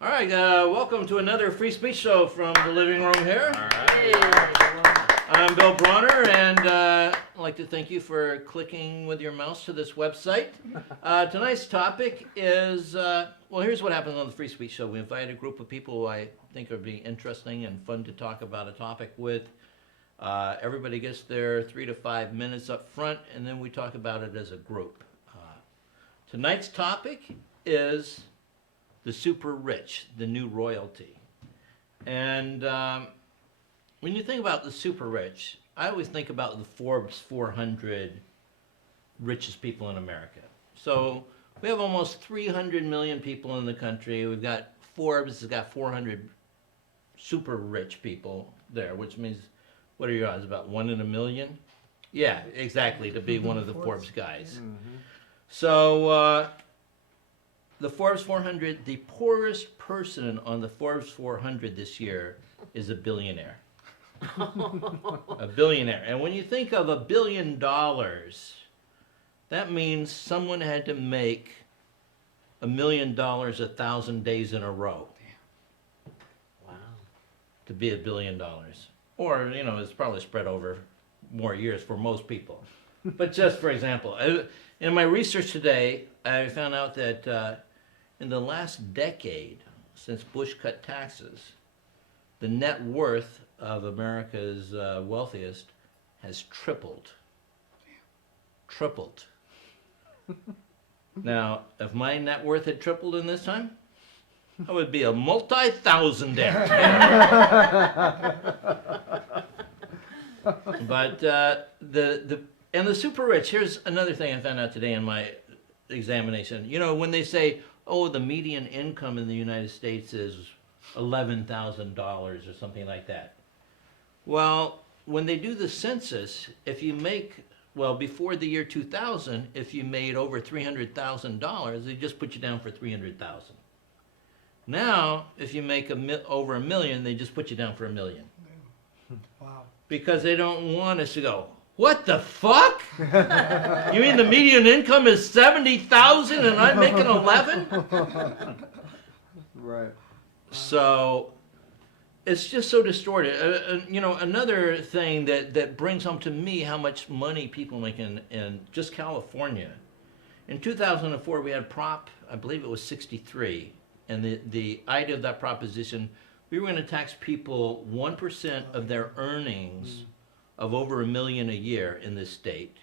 All right, welcome to another free speech show from the living room here. All right. Hey. I'm Bill Bronner, and I'd like to thank you for clicking with your mouse to this website. Tonight's topic is, well, here's what happens on the free speech show. We invite a group of people who I think would be interesting and fun to talk about a topic with. Everybody gets their 3 to 5 minutes up front, and then we talk about it as a group. Tonight's topic is the super rich, the new royalty. And when you think about the super rich, I always think about the Forbes 400 richest people in America. So we have almost 300 million people in the country. We've got Forbes has got 400 super rich people there, which means, what are your odds? About 1 in a million? Yeah, exactly, to be one of the Forbes guys. So the Forbes 400, the poorest person on the Forbes 400 this year is a billionaire. A billionaire. And when you think of $1 billion, that means someone had to make $1 million 1,000 days in a row. Wow. To be $1 billion. Or, you know, it's probably spread over more years for most people. But just for example, in my research today, I found out that in the last decade, since Bush cut taxes, the net worth of America's wealthiest has tripled. Tripled. Now, if my net worth had tripled in this time, I would be a multi-thousandaire. But the super rich, here's another thing I found out today in my examination. You know, when they say, oh, the median income in the United States is $11,000 or something like that. Well, when they do the census, if you make, well, before the year 2000, if you made over $300,000, they just put you down for 300,000. Now, if you make over $1 million, they just put you down for $1 million. Wow. Because they don't want us to go, what the fuck? You mean the median income is 70,000 and I'm making 11? Right. So it's just so distorted. You know, another thing that brings home to me how much money people make in just California. In 2004, we had I believe it was 63. And the idea of that proposition, we were going to tax people 1% of their earnings of over $1 million a year in this state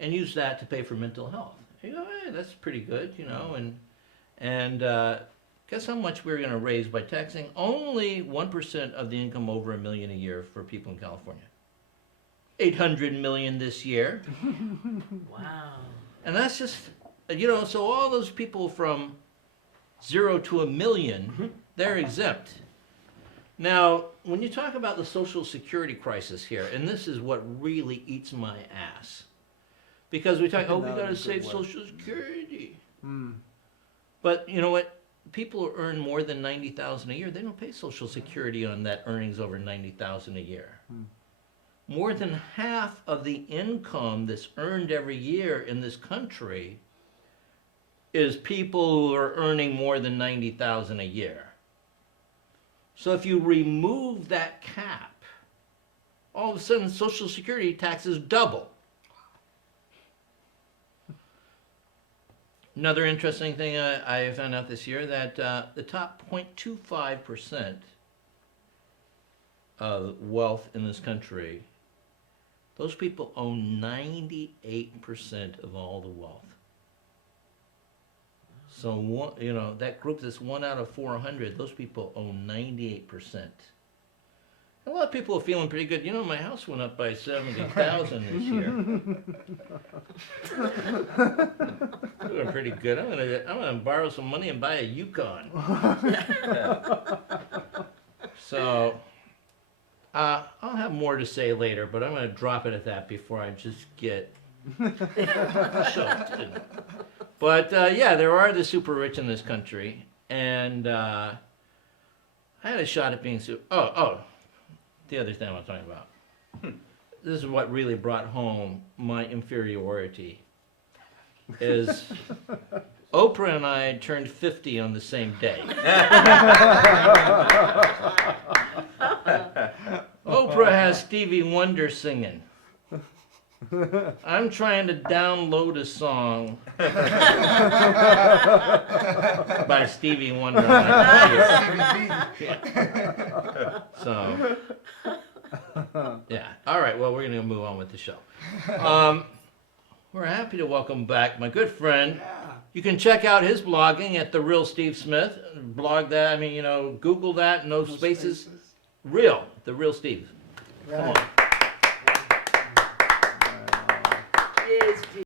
and use that to pay for mental health. You go, hey, that's pretty good, you know, and guess how much we're going to raise by taxing only 1% of the income over $1 million a year for people in California. 800 million this year. Wow. And that's just, you know, so all those people from 0 to $1 million, they're exempt. Now, when you talk about the Social Security crisis here, and this is what really eats my ass, because we talk, oh, we got to save Social Security. But you know what? People who earn more than $90,000 a year, they don't pay Social Security on that earnings over $90,000 a year. More than half of the income that's earned every year in this country is people who are earning more than $90,000 a year. So if you remove that cap, all of a sudden Social Security taxes double. Another interesting thing I found out this year, that the top 0.25% of wealth in this country, those people own 98% of all the wealth. So, you know, that group that's 1 out of 400, those people own 98%. A lot of people are feeling pretty good. You know, my house went up by 70,000 this year. Doing pretty good. I'm gonna borrow some money and buy a Yukon. So, I'll have more to say later, but I'm gonna drop it at that before I just get choked. But yeah, there are the super rich in this country, and I had a shot at being super. The other thing I was talking about. This is what really brought home my inferiority. Is Oprah and I turned 50 on the same day. Oprah has Stevie Wonder singing. I'm trying to download a song by Stevie Wonder on my computer. So, yeah. All right, well, we're going to move on with the show. We're happy to welcome back my good friend. You can check out his blogging at The Real Steve Smith. Blog that, Google that, no spaces. Real, The Real Steve. Right. Come on.